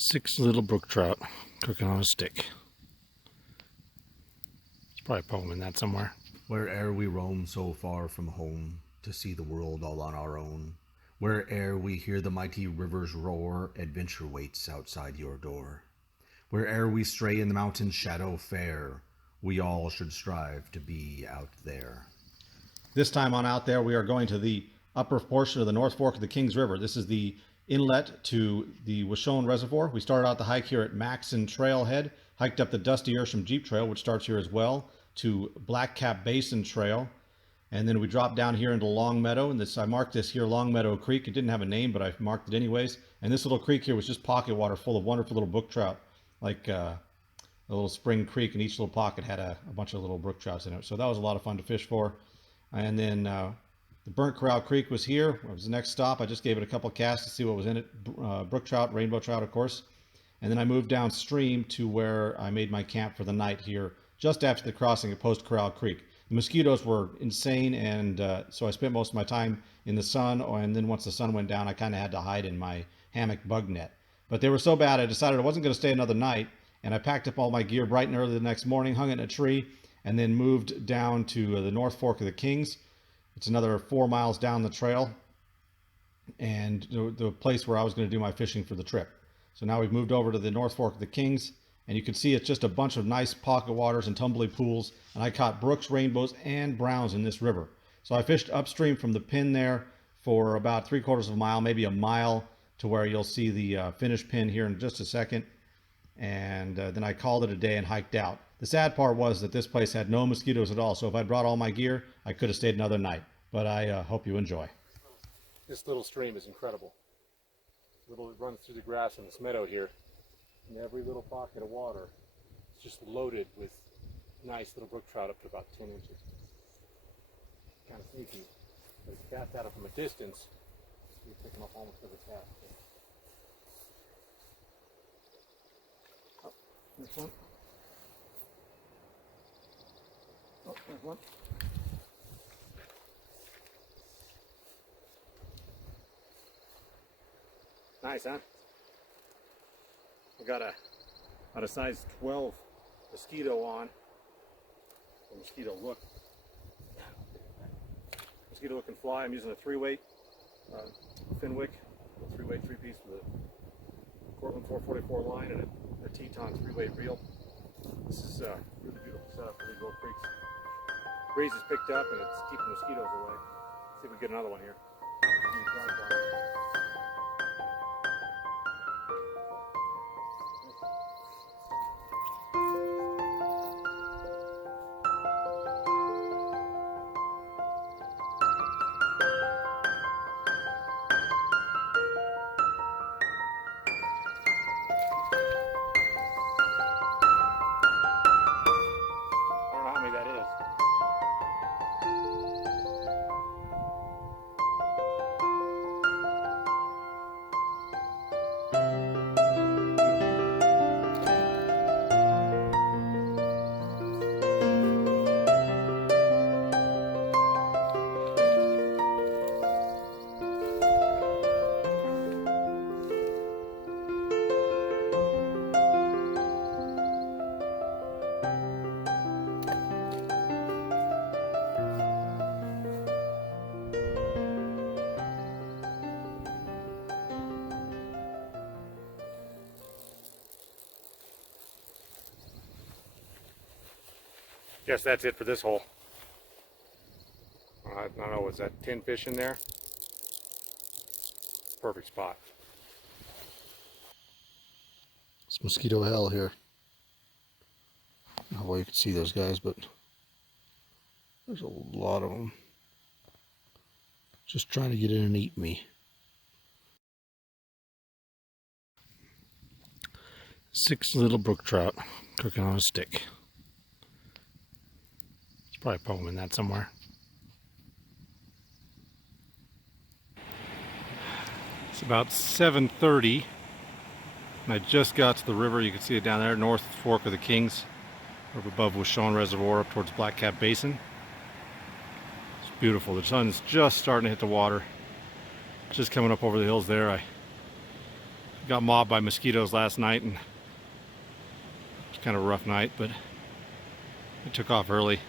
6 little brook trout cooking on a stick. There's probably a poem in that somewhere. Where'er we roam so far from home to see the world all on our own, where'er we hear the mighty rivers roar, adventure waits outside your door. Where'er we stray in the mountain's shadow fair, we all should strive to be out there. This time on Out There, we are going to the upper portion of the North Fork of the Kings River. This is the inlet to the Washone Reservoir. We started out the hike here at Maxon Trailhead, hiked up the Dusty Ersham Jeep Trail, which starts here as well, to Blackcap Basin Trail, and then we dropped down here into Long Meadow. And I marked this here Long Meadow Creek. It didn't have a name, but I marked it anyways. And this little creek here was just pocket water full of wonderful little brook trout, like a little spring creek, and each little pocket had a bunch of little brook trouts in it. So that was a lot of fun to fish for. And then the Burnt Corral Creek was here. It was the next stop. I just gave it a couple casts to see what was in it. Brook trout, rainbow trout, of course. And then I moved downstream to where I made my camp for the night here, just after the crossing of Post Corral Creek. The mosquitoes were insane, and so I spent most of my time in the sun, and then once the sun went down, I kind of had to hide in my hammock bug net. But they were so bad, I decided I wasn't going to stay another night, and I packed up all my gear bright and early the next morning, hung it in a tree, and then moved down to the North Fork of the Kings. It's another 4 miles down the trail, and the place where I was going to do my fishing for the trip. So now we've moved over to the North Fork of the Kings, and you can see it's just a bunch of nice pocket waters and tumbly pools, and I caught brooks, rainbows, and browns in this river. So I fished upstream from the pin there for about 3/4 of a mile, maybe a mile, to where you'll see the finish pin here in just a second, and then I called it a day and hiked out. The sad part was that this place had no mosquitoes at all, so if I brought all my gear, I could have stayed another night. But I hope you enjoy. This little stream is incredible. It runs through the grass in this meadow here, and every little pocket of water is just loaded with nice little brook trout up to about 10 inches. Kind of sneaky, but if you cast at it from a distance, you pick them up almost every cast. Oh, there's one. Oh, there's one. Nice, huh? I got a size 12 mosquito on. A mosquito looking fly. I'm using a 3-weight Finwick, a 3-weight 3-piece with a Cortland 444 line and a Teton 3-weight reel. This is a really beautiful setup for these little creeks. Breeze has picked up and it's keeping mosquitoes away. Let's see if we get another one here. Guess that's it for this hole. I don't know, was that 10 fish in there? Perfect spot. It's mosquito hell here. I don't know how well you can see those guys, but there's a lot of them. Just trying to get in and eat me. 6 little brook trout cooking on a stick. Probably a poem in that somewhere. It's about 7:30 and I just got to the river. You can see it down there, North Fork of the Kings, over above Washone Reservoir up towards Blackcap Basin. It's beautiful. The sun's just starting to hit the water. Just coming up over the hills there. I got mobbed by mosquitoes last night, and it's kind of a rough night, but I took off early,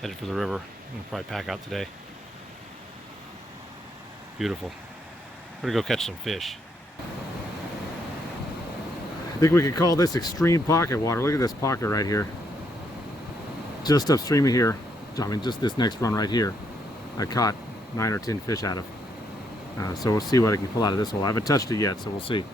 headed for the river. I'm gonna probably pack out today. Beautiful. We're gonna go catch some fish. I think we could call this extreme pocket water. Look at this pocket right here. Just upstream of here, I mean just this next run right here, I caught 9 or 10 fish out of. So we'll see what I can pull out of this hole. I haven't touched it yet, so we'll see.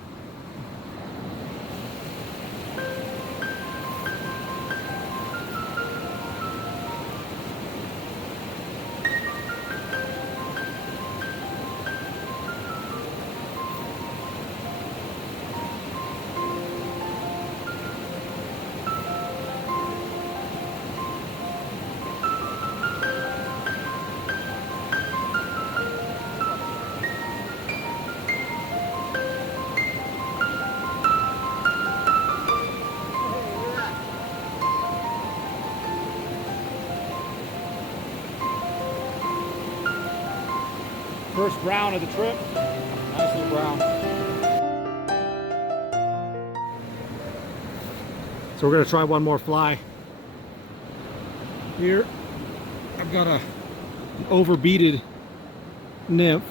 First brown of the trip. Nice little brown. So we're gonna try one more fly. Here, I've got an overbeated nymph.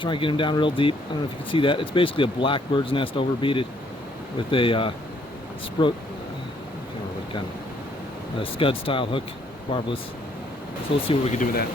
Try and get him down real deep. I don't know if you can see that. It's basically a black bird's nest overbeated with a I don't know what kind of a scud style hook, barbless. So let's see what we can do with that.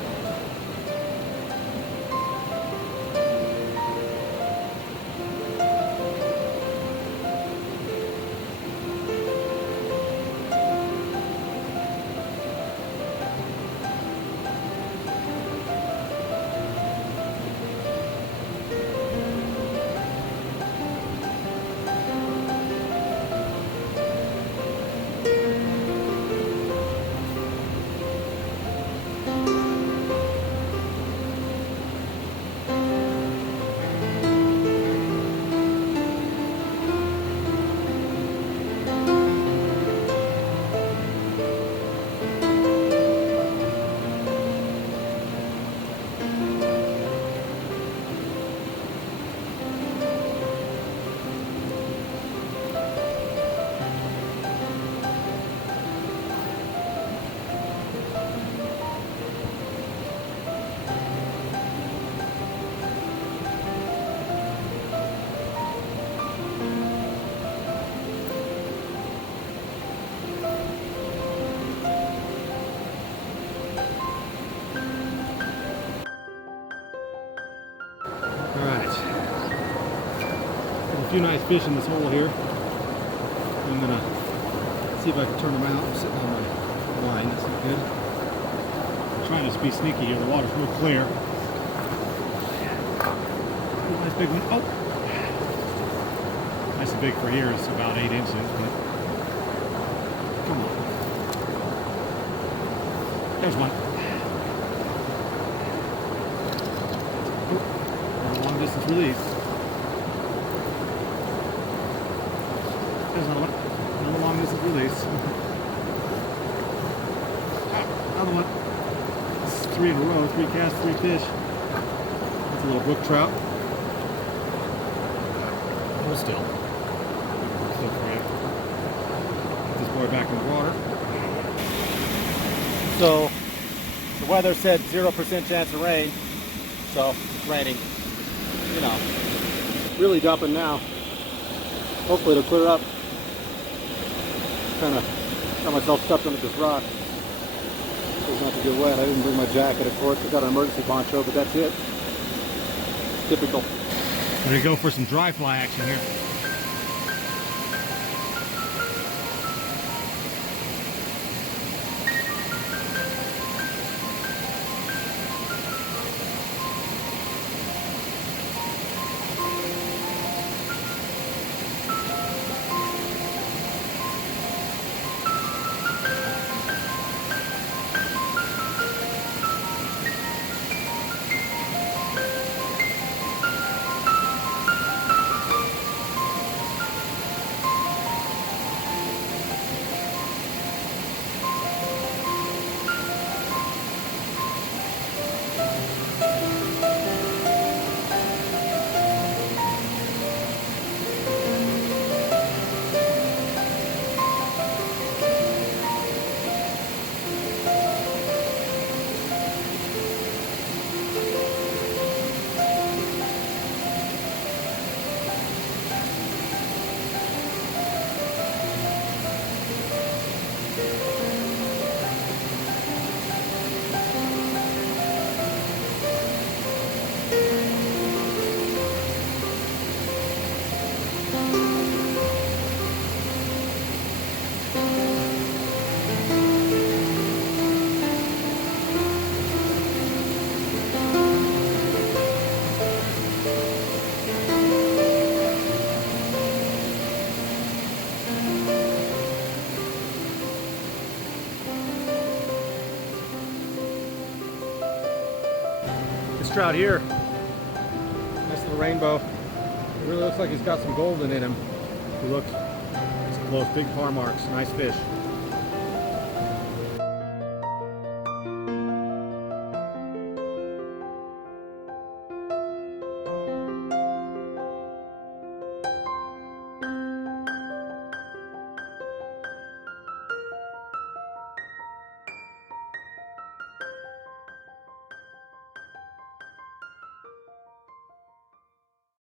A few nice fish in this hole here. I'm gonna see if I can turn them out. I'm sitting on my line, that's not good. I'm trying to just be sneaky here, the water's real clear. Nice big one. Oh! Nice and big for here, it's about 8 inches, but come on. There's one. Oh, long distance release. There's another one. Another long distance release. Another one. This is 3 in a row. 3 casts, 3 fish. That's a little brook trout. Hold still. Hold still for you. Get this boy back in the water. So, the weather said 0% chance of rain. So, it's raining. You know, really dumping now. Hopefully it'll clear up. Kind of got myself stuck under this rock. It's not to get wet. I didn't bring my jacket, of course. I got an emergency poncho, but that's it. Typical. We're gonna go for some dry fly action here. box trout here. Nice little rainbow. Really looks like he's got some gold in him. If you look, it's close, big par marks, nice fish.